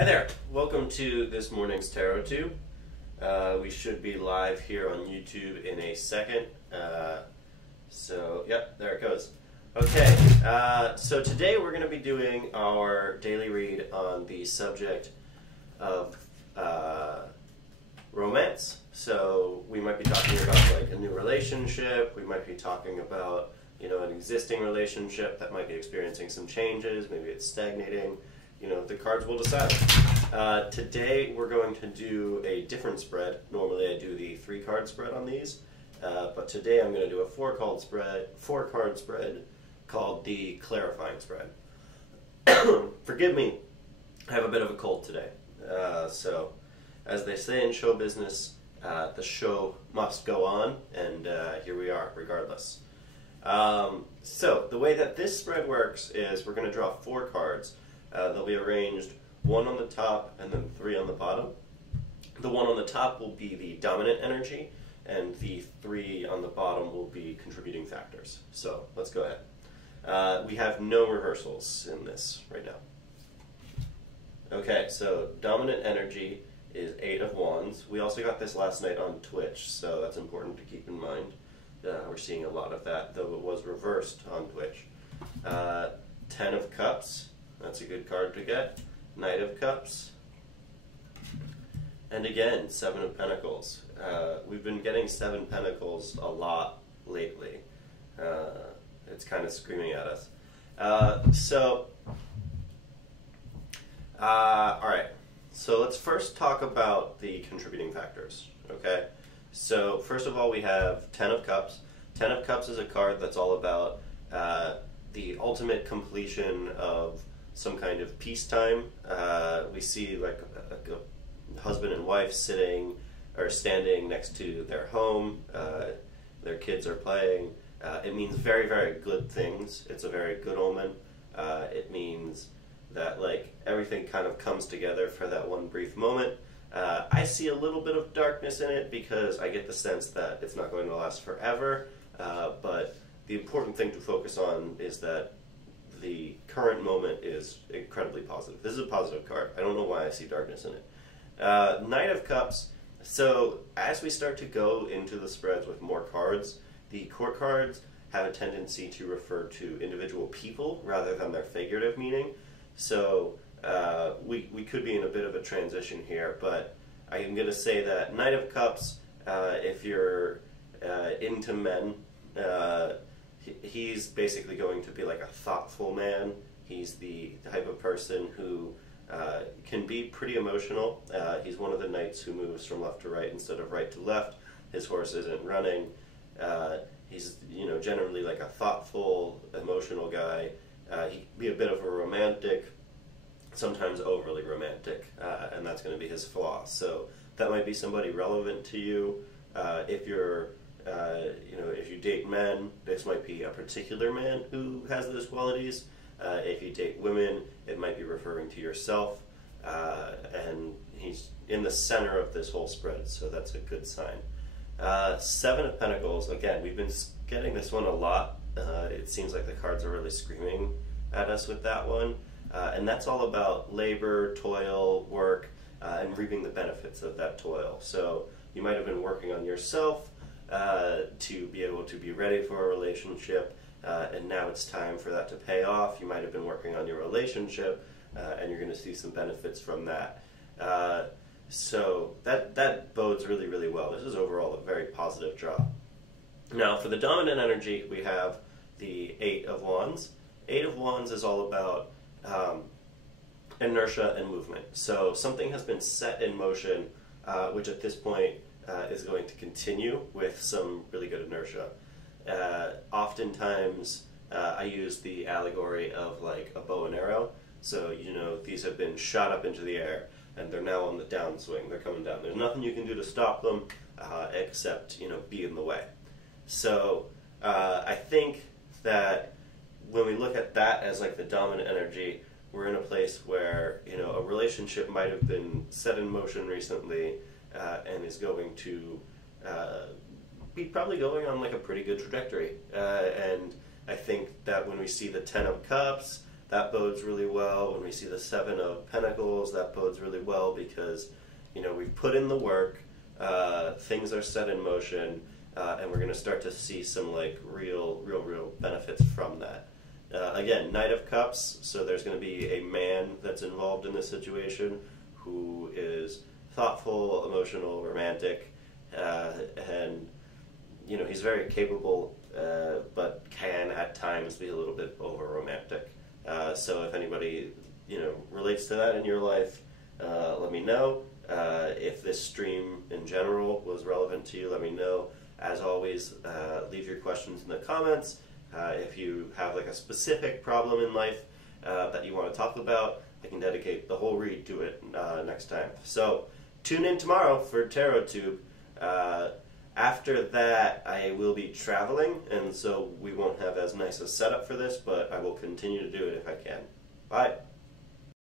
Hi there, welcome to this morning's Tarot Tube. We should be live here on YouTube in a second. Yep, there it goes. Okay, so today we're going to be doing our daily read on the subject of romance. So we might be talking about like a new relationship, we might be talking about, an existing relationship that might be experiencing some changes, maybe it's stagnating. The cards will decide. Today we're going to do a different spread. Normally I do the 3-card spread on these, but today I'm going to do a 4-card spread called the clarifying spread. Forgive me, I have a bit of a cold today. So, as they say in show business, the show must go on, and here we are, regardless. So, the way that this spread works is we're going to draw 4 cards. They'll be arranged 1 on the top and then 3 on the bottom. The 1 on the top will be the dominant energy, and the 3 on the bottom will be contributing factors. So let's go ahead. We have no reversals in this right now. Okay, so dominant energy is 8 of Wands. We also got this last night on Twitch, so that's important to keep in mind. We're seeing a lot of that, though it was reversed on Twitch. 10 of Cups. That's a good card to get. Knight of Cups. And again, 7 of Pentacles. We've been getting 7 Pentacles a lot lately. It's kind of screaming at us. Alright. So let's first talk about the contributing factors. Okay? So first of all, we have 10 of Cups. 10 of Cups is a card that's all about the ultimate completion of some kind of peacetime. We see like a husband and wife sitting or standing next to their home. Their kids are playing. It means very, very good things. It's a very good omen. It means that like everything kind of comes together for that one brief moment. I see a little bit of darkness in it because I get the sense that it's not going to last forever. But the important thing to focus on is that the current moment is incredibly positive. This is a positive card. I don't know why I see darkness in it. Knight of Cups. So as we start to go into the spreads with more cards, the court cards have a tendency to refer to individual people rather than their figurative meaning. So we could be in a bit of a transition here, but I am going to say that Knight of Cups, if you're into men, he's basically going to be like a thoughtful man. He's the type of person who can be pretty emotional. He's one of the knights who moves from left to right instead of right to left. His horse isn't running. He's generally like a thoughtful, emotional guy. He can be a bit of a romantic, sometimes overly romantic, and that's going to be his flaw. So that might be somebody relevant to you. If you're if you date men, this might be a particular man who has those qualities. If you date women, it might be referring to yourself. And he's in the center of this whole spread, so that's a good sign. 7 of Pentacles, again, we've been getting this one a lot. It seems like the cards are really screaming at us with that one. And that's all about labor, toil, work, and reaping the benefits of that toil. So you might have been working on yourself to be able to be ready for a relationship, and now it's time for that to pay off. You might have been working on your relationship, and you're going to see some benefits from that. So that bodes really, really well. This is overall a very positive draw. Now, for the dominant energy, we have the 8 of Wands. 8 of Wands is all about inertia and movement. So something has been set in motion, which at this point is going to continue with some really good inertia. Oftentimes, I use the allegory of like a bow and arrow. So, these have been shot up into the air, and they're now on the downswing. They're coming down. There's nothing you can do to stop them, except, be in the way. So, I think that when we look at that as like the dominant energy, we're in a place where, a relationship might have been set in motion recently, and is going to be probably going on like a pretty good trajectory. And I think that when we see the 10 of Cups, that bodes really well. When we see the Seven of Pentacles, that bodes really well because, you know, we've put in the work, things are set in motion, and we're going to start to see some like real benefits from that. Again, Knight of Cups, so there's going to be a man that's involved in this situation who is thoughtful, emotional, romantic, and, you know, he's very capable, but can at times be a little bit over-romantic. So if anybody, you know, relates to that in your life, let me know. If this stream in general was relevant to you, let me know. As always, leave your questions in the comments. If you have like a specific problem in life that you want to talk about, I can dedicate the whole read to it next time. So tune in tomorrow for Tarot Tube. After that, I will be traveling, and so we won't have as nice a setup for this, but I will continue to do it if I can. Bye.